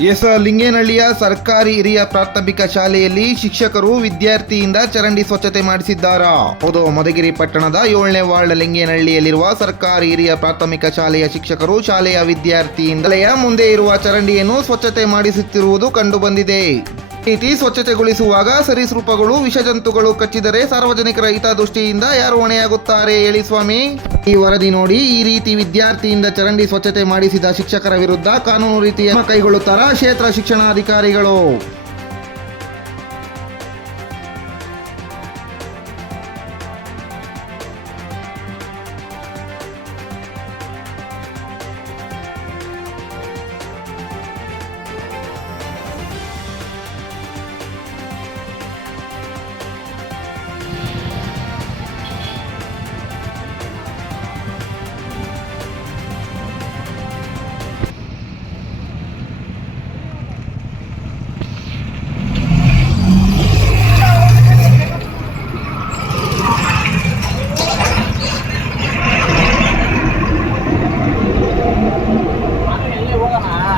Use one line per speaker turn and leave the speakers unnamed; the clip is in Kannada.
ಎಸ್ ಲಿಂಗೇನಹಳ್ಳಿಯ ಸರ್ಕಾರಿ ಹಿರಿಯ ಪ್ರಾಥಮಿಕ ಶಾಲೆಯಲ್ಲಿ ಶಿಕ್ಷಕರು ವಿದ್ಯಾರ್ಥಿಯಿಂದ ಚರಂಡಿ ಸ್ವಚ್ಛತೆ ಮಾಡಿಸಿದ್ದಾರಾ? ಹೌದು ಮಧುಗಿರಿ ಪಟ್ಟಣದ ಏಳನೇ ವಾರ್ಡ್ ಲಿಂಗೇನಹಳ್ಳಿಯಲ್ಲಿರುವ ಸರ್ಕಾರಿ ಹಿರಿಯ ಪ್ರಾಥಮಿಕ ಶಾಲೆಯ ಶಿಕ್ಷಕರು ಶಾಲೆಯ ವಿದ್ಯಾರ್ಥಿಯಿಂದಲೆಯ ಮುಂದೆ ಇರುವ ಚರಂಡಿಯನ್ನು ಸ್ವಚ್ಛತೆ ಮಾಡಿಸುತ್ತಿರುವುದು ಕಂಡುಬಂದಿದೆ. ರೀತಿ ಸ್ವಚ್ಛತೆಗೊಳಿಸುವಾಗ ಸರೀಸೃಪಗಳು ವಿಷಜಂತುಗಳು ಕಚ್ಚಿದರೆ ಸಾರ್ವಜನಿಕರ ಹಿತದೃಷ್ಟಿಯಿಂದ ಯಾರು ಹೊಣೆಯಾಗುತ್ತಾರೆ ಹೇಳಿ ಸ್ವಾಮಿ. ಈ ವರದಿ ನೋಡಿ ಈ ರೀತಿ ವಿದ್ಯಾರ್ಥಿಯಿಂದ ಚರಂಡಿ ಸ್ವಚ್ಛತೆ ಮಾಡಿಸಿದ ಶಿಕ್ಷಕರ ವಿರುದ್ಧ ಕಾನೂನು ರೀತಿಯ ಕೈಗೊಳ್ಳುತ್ತಾರಾ ಕ್ಷೇತ್ರ ಶಿಕ್ಷಣಾಧಿಕಾರಿಗಳು?